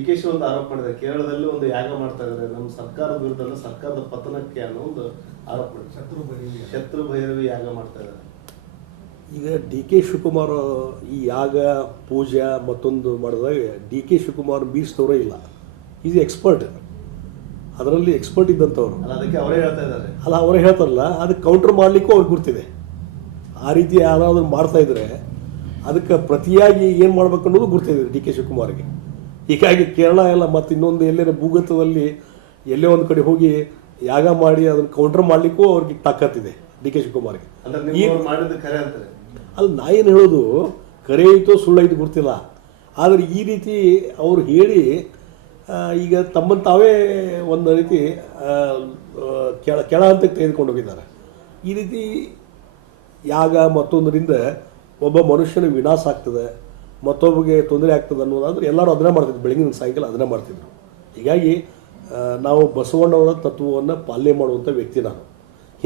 ಡಿಕೆಶಿ ಒಂದು ಆರೋಪ ಮಾಡಿದ್ದಾರೆ, ಕೇರಳದಲ್ಲಿ ಒಂದು ಯಾಗ ಮಾಡ್ತಾ ಇದ್ದಾರೆ ನಮ್ಮ ಸರ್ಕಾರದ ವಿರುದ್ಧ, ಸರ್ಕಾರದ ಪತನಕ್ಕೆ ಅನ್ನೋ ಒಂದು ಆರೋಪ ಮಾಡಿದ್ದಾರೆ. ಶತ್ರು ಭೈರವಿ ಯಾಗ ಮಾಡ್ತಾ ಇದ್ದಾರೆ. ಈಗ ಡಿ ಕೆ ಶಿವಕುಮಾರ್ ಈ ಯಾಗ ಪೂಜೆ ಮತ್ತೊಂದು ಮಾಡಿದಾಗ ಡಿ ಕೆ ಶಿವಕುಮಾರ್ ಬೀರಿಸಿದವರೇ ಇಲ್ಲ. ಈಸ್ ಎಕ್ಸ್ಪರ್ಟ್, ಅದರಲ್ಲಿ ಎಕ್ಸ್ಪರ್ಟ್ ಇದ್ದಂಥವ್ರು. ಅದಕ್ಕೆ ಅವರೇ ಹೇಳ್ತಾ ಇದ್ದಾರೆ. ಅಲ್ಲ, ಅವರೇ ಹೇಳ್ತಾರಲ್ಲ, ಅದಕ್ಕೆ ಕೌಂಟರ್ ಮಾಡಲಿಕ್ಕೂ ಅವ್ರಿಗೆ ಗುರ್ತಿದೆ. ಆ ರೀತಿ ಯಾರಾದ್ರೂ ಮಾಡ್ತಾ ಇದ್ರೆ ಅದಕ್ಕೆ ಪ್ರತಿಯಾಗಿ ಏನು ಮಾಡ್ಬೇಕು ಅನ್ನೋದು ಗುರ್ತಿದೆ ಡಿ ಕೆ ಶಿವಕುಮಾರ್ಗೆ. ಹೀಗಾಗಿ ಕೇರಳ ಎಲ್ಲ ಮತ್ತು ಇನ್ನೊಂದು ಎಲ್ಲೇ ಭೂಗತದಲ್ಲಿ ಎಲ್ಲೇ ಒಂದು ಕಡೆ ಹೋಗಿ ಯಾಗ ಮಾಡಿ ಅದನ್ನು ಕೌಂಟರ್ ಮಾಡಲಿಕ್ಕೂ ಅವ್ರಿಗೆ ತಾಕತ್ತಿದೆ ಡಿ ಕೆ ಶಿವಕುಮಾರ್ಗೆ. ಅಲ್ಲಿ ನಾ ಏನು ಹೇಳೋದು ಕರೆ ಐತೋ ಸುಳ್ಳೈತು ಗೊತ್ತಿಲ್ಲ, ಆದರೆ ಈ ರೀತಿ ಅವರು ಹೇಳಿ ಈಗ ತಮ್ಮನ್ನು ತಾವೇ ಒಂದು ರೀತಿ ಕೆಳ ಹಂತಕ್ಕೆ ತೆಗೆದುಕೊಂಡು ಹೋಗಿದ್ದಾರೆ. ಈ ರೀತಿ ಯಾಗ ಮತ್ತೊಂದರಿಂದ ಒಬ್ಬ ಮನುಷ್ಯನ ವಿನಾಶ ಆಗ್ತದೆ, ಮತ್ತೊಬ್ಬರಿಗೆ ತೊಂದರೆ ಆಗ್ತದೆ ಅನ್ನೋದಾದ್ರೆ ಎಲ್ಲರೂ ಅದನ್ನೇ ಮಾಡ್ತಿದ್ರು, ಬೆಳಗಿನ ಸಾಯಂಕಾಲ ಅದನ್ನೇ ಮಾಡ್ತಿದ್ರು. ಹೀಗಾಗಿ ನಾವು ಬಸವಣ್ಣವರ ತತ್ವವನ್ನು ಪಾಲನೆ ಮಾಡುವಂಥ ವ್ಯಕ್ತಿ ನಾನು.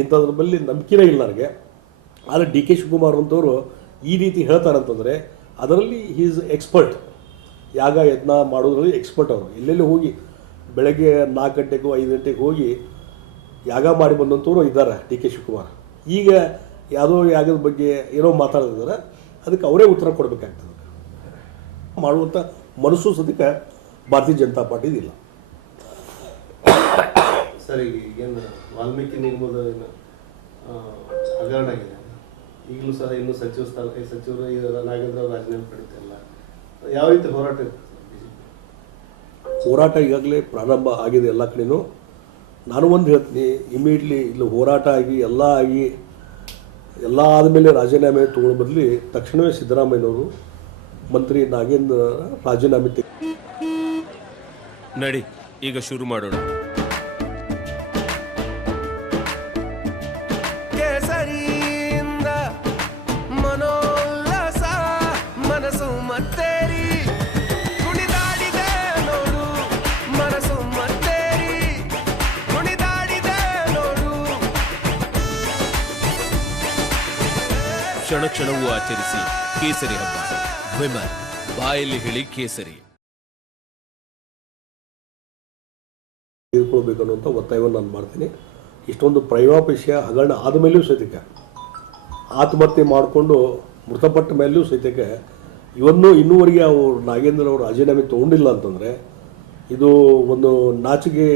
ಇಂಥದ್ರ ಬಳಿ ನಂಬಿಕೆನೇ ಇಲ್ಲ ನನಗೆ. ಆದರೆ ಡಿ ಕೆ ಶಿವಕುಮಾರ್ ಅಂತವರು ಈ ರೀತಿ ಹೇಳ್ತಾರಂತಂದರೆ ಅದರಲ್ಲಿ ಈಸ್ ಎಕ್ಸ್ಪರ್ಟ್. ಯಾಗ ಯತ್ನ ಮಾಡೋದ್ರಲ್ಲಿ ಎಕ್ಸ್ಪರ್ಟ್ ಅವರು. ಎಲ್ಲೆಲ್ಲಿ ಹೋಗಿ ಬೆಳಗ್ಗೆ 4 ಗಂಟೆಗೂ 5 ಗಂಟೆಗೆ ಹೋಗಿ ಯಾಗ ಮಾಡಿ ಬಂದಂಥವ್ರು ಇದ್ದಾರೆ ಡಿ ಕೆ ಶಿವಕುಮಾರ್. ಈಗ ಯಾವುದೋ ಯಾಗದ ಬಗ್ಗೆ ಏನೋ ಮಾತಾಡ್ತಿದ್ದಾರೆ, ಅದಕ್ಕೆ ಅವರೇ ಉತ್ತರ ಕೊಡಬೇಕಾಗ್ತದೆ. ಮಾಡುವಂಥ ಮನಸ್ಸು ಸದ್ಯಕ್ಕೆ ಭಾರತೀಯ ಜನತಾ ಪಾರ್ಟಿದಿಲ್ಲ. ಸರಿ, ಏನು ವಾಲ್ಮೀಕಿ ನಿಗಮದ ಹಗರಣ ಆಗಿದೆ, ಈಗಲೂ ಸಹ ಇನ್ನೂ ಸಚಿವರು ನಾಗೇಂದ್ರ ಅವರು ರಾಜೀನಾಮೆ ಪಡಿತಿಲ್ಲ. ಯಾವ ರೀತಿ ಹೋರಾಟ ಇರ್ತದೆ? ಹೋರಾಟ ಈಗಾಗಲೇ ಪ್ರಾರಂಭ ಆಗಿದೆ ಎಲ್ಲ ಕಡೆನೂ. ನಾನು ಒಂದು ಹೇಳ್ತೀನಿ, ಇಮಿಡಿಯೇಟ್ಲಿ ಇಲ್ಲಿ ಹೋರಾಟ ಆಗಿ ಎಲ್ಲ ಆದಮೇಲೆ ರಾಜೀನಾಮೆ ತಗೊಳ್ಳೋ ಬದಲಿ ತಕ್ಷಣವೇ ಸಿದ್ದರಾಮಯ್ಯನವರು ಮಂತ್ರಿ ನಾಗೇಂದ್ರ ರಾಜೀನಾಮೆ ನಡಿ ಈಗ ಶುರು ಮಾಡೋಣ. ಕೇಸರಿಯಿಂದ ಮನೋಲ್ಲಾಸ ಮನಸ್ಸು ಮತ್ತೇರಿ ಕುಣಿದಾಡಿದೆ ನೋಡು, ಮನಸ್ಸು ಮತ್ತೇರಿ ಕುಣಿದಾಡಿದೆ ನೋಡು. ಕ್ಷಣ ಕ್ಷಣವೂ ಆಚರಿಸಿ ಕೇಸರಿ ಹಬ್ಬ. ವಿಮಲ್ ಬಾಯಲ್ಲಿ ಹೇಳಿ ಕೇಸರಿ ತೆಗೆದುಕೊಳ್ಬೇಕು ಅನ್ನುವಂಥ ಒತ್ತಾಯವನ್ನು ನಾನು ಮಾಡ್ತೀನಿ. ಇಷ್ಟೊಂದು ಪ್ರೈವಾಪೇಶಿಯ ಹಗರಣ ಆದಮೇಲೆಯೂ ಸಹಿತಕ್ಕೆ ಆತ್ಮಹತ್ಯೆ ಮಾಡಿಕೊಂಡು ಮೃತಪಟ್ಟ ಮೇಲೆಯೂ ಸಹಿತಕ್ಕೆ ಇನ್ನೂವರೆಗೆ ಅವರು ನಾಗೇಂದ್ರ ಅವರು ರಾಜೀನಾಮೆ ತೊಗೊಂಡಿಲ್ಲ ಅಂತಂದರೆ ಇದು ಒಂದು ನಾಚಿಕೆ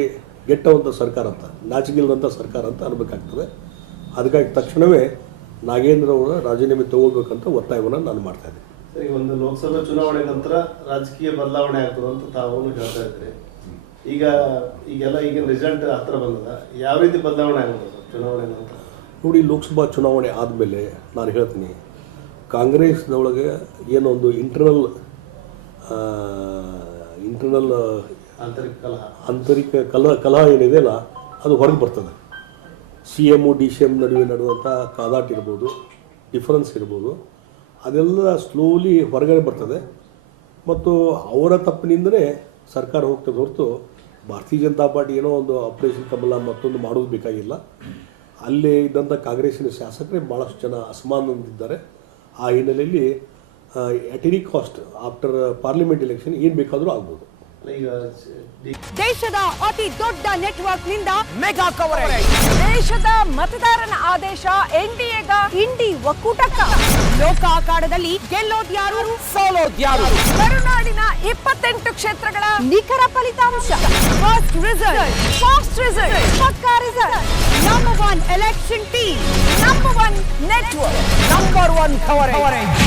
ಗೆಟ್ಟವಂಥ ಸರ್ಕಾರ ಅಂತ, ನಾಚಿಕೆಲ್ಲದಂಥ ಸರ್ಕಾರ ಅಂತ ಅನ್ಬೇಕಾಗ್ತದೆ. ಅದಕ್ಕಾಗಿ ತಕ್ಷಣವೇ ನಾಗೇಂದ್ರ ಅವರ ರಾಜೀನಾಮೆ ತಗೋಬೇಕಂತ ಒತ್ತಾಯವನ್ನು ನಾನು ಮಾಡ್ತಾ ಇದ್ದೀನಿ. ಈ ಒಂದು ಲೋಕಸಭಾ ಚುನಾವಣೆ ನಂತರ ರಾಜಕೀಯ ಬದಲಾವಣೆ ಆಗ್ತದೆ ಅಂತ ತಾವು ಹೇಳ್ತಾ ಇದ್ರಿ. ಈಗೆಲ್ಲ ಈಗಿನ ರಿಸಲ್ಟ್ ಹತ್ರ ಬಂದದ, ಯಾವ ರೀತಿ ಬದಲಾವಣೆ ಆಗೋದು ಚುನಾವಣೆ ನಂತರ? ನೋಡಿ, ಲೋಕಸಭಾ ಚುನಾವಣೆ ಆದಮೇಲೆ ನಾನು ಹೇಳ್ತೀನಿ, ಕಾಂಗ್ರೆಸ್ನೊಳಗೆ ಏನೊಂದು ಇಂಟರ್ನಲ್ ಆಂತರಿಕ ಕಲಹ ಏನಿದೆ ಅಲ್ಲ, ಅದು ಹೊರಗೆ ಬರ್ತದೆ. CM DCM ನಡೆಯುವಂಥ ಕಾದಾಟ ಇರ್ಬೋದು, ಡಿಫರೆನ್ಸ್ ಇರ್ಬೋದು, ಅದೆಲ್ಲ ಸ್ಲೋಲಿ ಹೊರಗಡೆ ಬರ್ತದೆ. ಮತ್ತು ಅವರ ತಪ್ಪಿನಿಂದಲೇ ಸರ್ಕಾರ ಹೋಗ್ತದೆ ಹೊರತು ಭಾರತೀಯ ಜನತಾ ಪಾರ್ಟಿ ಏನೋ ಒಂದು ಆಪರೇಷನ್ ಕಮಲ ಮತ್ತೊಂದು ಮಾಡೋದು ಬೇಕಾಗಿಲ್ಲ. ಅಲ್ಲೇ ಇದ್ದಂಥ ಕಾಂಗ್ರೆಸ್ಸಿನ ಶಾಸಕರೇ ಭಾಳಷ್ಟು ಜನ ಅಸಮಾಧಾನದಿದ್ದಾರೆ. ಆ ಹಿನ್ನೆಲೆಯಲ್ಲಿ at any cost after parliament election ಏನು ಬೇಕಾದರೂ ಆಗ್ಬೋದು. ದೇಶದ ಅತಿ ದೊಡ್ಡ ನೆಟ್ವರ್ಕ್ ನಿಂದ ಮೆಗಾ ಕವರೇಜ್. ದೇಶದ ಮತದಾರನ ಆದೇಶ NDAಗ ಇಂಡಿ ಒಕ್ಕೂಟಕ್ಕ. ಲೋಕ ಅಖಾಡದಲ್ಲಿ ಗೆಲ್ಲೋದ್ಯಾರು ಸೋಲೋದ್ಯಾರು. ಕರುನಾಡಿನ 28 ಕ್ಷೇತ್ರಗಳ ನಿಖರ ಫಲಿತಾಂಶ. ಫಸ್ಟ್ ರಿಸಲ್ಟ್, ಫಾಸ್ಟ್ ರಿಸಲ್ಟ್, ಪಕ್ಕಾ result. Number 1 election team, number 1 network, number 1 coverage.